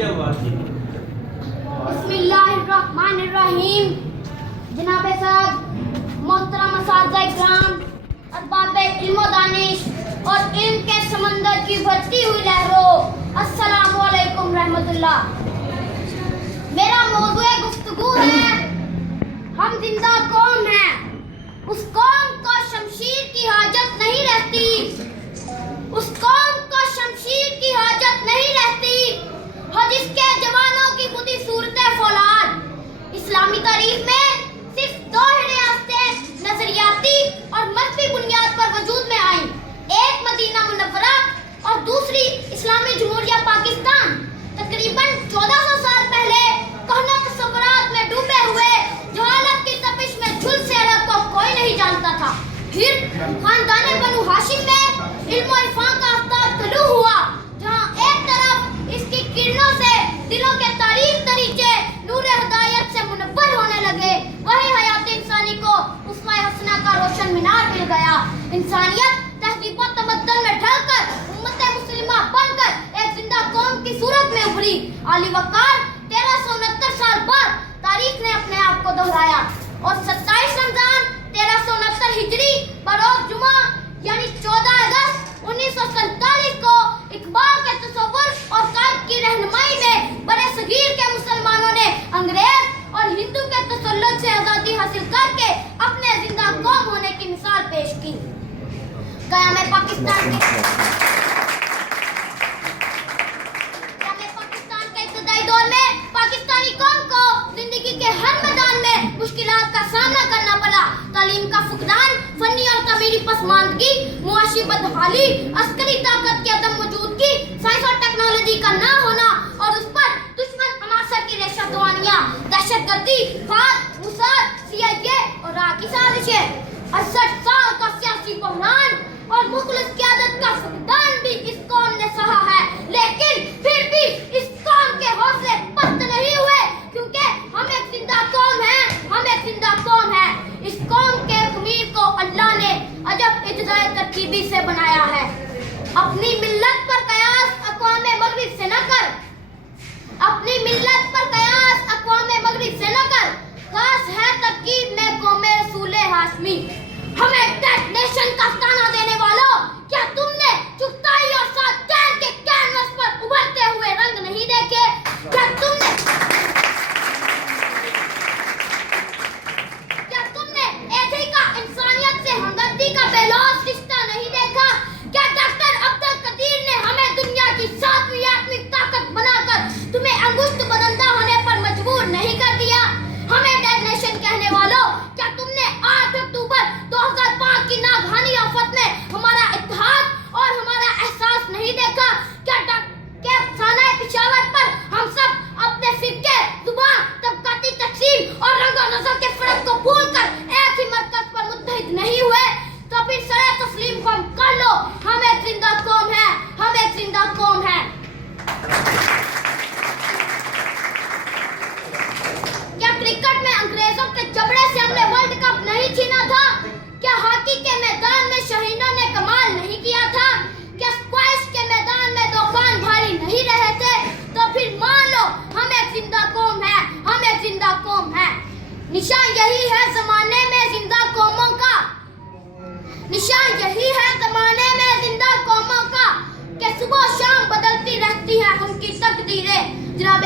बिस्मिल्लाहिर्रहमानिर्रहीम। जनाब साहब, मोहतरम असातिज़ा-ए-किराम, अरबाब इल्म व दानिश और इल्म के समंदर की भरती हुई लहरों, अस्सलामु अलैकुम रहमतुल्लाह। मेरा मौज़ूए गुफ्तगू है, हम जिंदा कौम हैं। उस कौम को शमशीर की हाजत नहीं रहती, उस कौम को शमशीर की हाजत नहीं रहती हो जिसके जवानों की खुदी सूरत फौलाद। इस्लामी तारीख में सिर्फ दो रियासतें नजरियाती और मजहबी बुनियाद पर वजूद में आई, एक मदीना मुनव्वरा और दूसरी इस्लामी जमहूरिया पाकिस्तान। तकरीबन 1400 साल पहले कहना तसव्वुरात में डूबे हुए जहालत की तपिश में झुलसे अरब को कोई नहीं जानता था। फिर खानदाने बनु हाशिम में इल्म और इरफान का आफ्ताब तलू हुआ, जहां एक तरफ इसकी किरणों से दिलों के तारीख तरीके नूर हिदायत से मुनव्वर होने लगे, वही हयात इंसानी को उस्मा हसना का रोशन मीनार मिल गया। इंसानियत तहजीब व तमद्दुन में ढलकर उम्मत मुस्लिमा बनकर एक जिंदा कौम की सूरत में उभरी। आली वक़ार 1369 साल बाद तारीख ने अपने आप को दोहराया और 27 रमजान 1369 हिजरी बरोज जुमा यानी 14 अगस्त 1947 को इकबाल के तसव्वुर और कायद की रहनुमाई में बड़े सगीर के मुसलमानों ने अंग्रेज और हिंदू के तसल्लुत से आजादी हासिल करके अपने जिंदा कौम होने की मिसाल पेश की। क़याम पाकिस्तान के इब्तदाई दौर में पाकिस्तानी कौम को जिंदगी के हर मैदान में मुश्किलात का सामना करना पड़ा। तालीम का फुकदान, फनी और तमीरी पसमानदगी, मुआशी बदहाली, अस्करी ताकत की अदम मौजूदगी, साइंस और टेक्नोलॉजी का ना होना और उस पर दुश्मन अनासर की रेशा-दवानियां, दहशतगर्दी, फाद, मुसाद, CIA और राह की साजिशें, 68 साल का सियासी बहरान और मुखलिस क़यादत का फुकदान भी इस कौम ने सहा है। लेकिन फिर भी इस कौम के हौसले पस्त नहीं हुए, क्योंकि हम एक जिंदा कौम हैं, हम एक जिंदा कौम हैं। इस कौम के ख़मीर को अल्लाह ने अजब इज्जाए तरकीबी से बनाया है। अपनी मिल्लत पर कयास अक़वाम मग़रिब से न कर, अपनी मिल्लत पर कयास अक़वाम मग़रिब से न कर, खास है तरकीब में कौम रसूल हाशमी। हमें दैट नेशन का ताना देने वालों, क्या तुमने चुगताई और सादगान के कैनवस पर उभरते हुए रंग नहीं देखे? क्या तुमने एथी का इंसानियत से हमदर्दी का बेलौस रिश्ता नहीं देखा? क्या डॉक्टर अब्दुल कदीर ने हमें दुनिया की 7वीं आत्मिक ताकत बनाकर तुम्हें अंगुष्ठ बदंदा होने पर मजबूर नहीं कर दिया? हमें डेड नेशन कहने वालों, क्या तुमने 8 अक्टूबर 2005 की नागहानी आफत में हमारा इत्तेहाद और हमारा एहसास नहीं देखा? क्या सानाए पिशावर पर हम सब अपने फिरके, जुबान, तबकाती तकसीम और रंगो नजर के फर्क को भूलकर एक ही मरकज पर मुत्तहिद नहीं हुए? तो फिर सरे तस्लीम को हम कर लो, हम एक जिंदा कौम है, हम एक जिंदा कौम है। क्या क्रिकेट में अंग्रेजों के जबड़े से हमने वर्ल्ड कप नहीं छीना था? क्या हॉकी के मैदान में शहीनों ने कमाल नहीं किया था? क्या स्क्वैश के मैदान में दो खान भारी नहीं रहे थे? तो फिर मान लो हम एक जिंदा कौम है, हम एक जिंदा कौम है। निशान यही है जमाने में जिंदा कौमों का, निशान यही है जमाने में जिंदा कौमों का, कि सुबह शाम बदलती रहती हैं उनकी तकदीरें। जनाब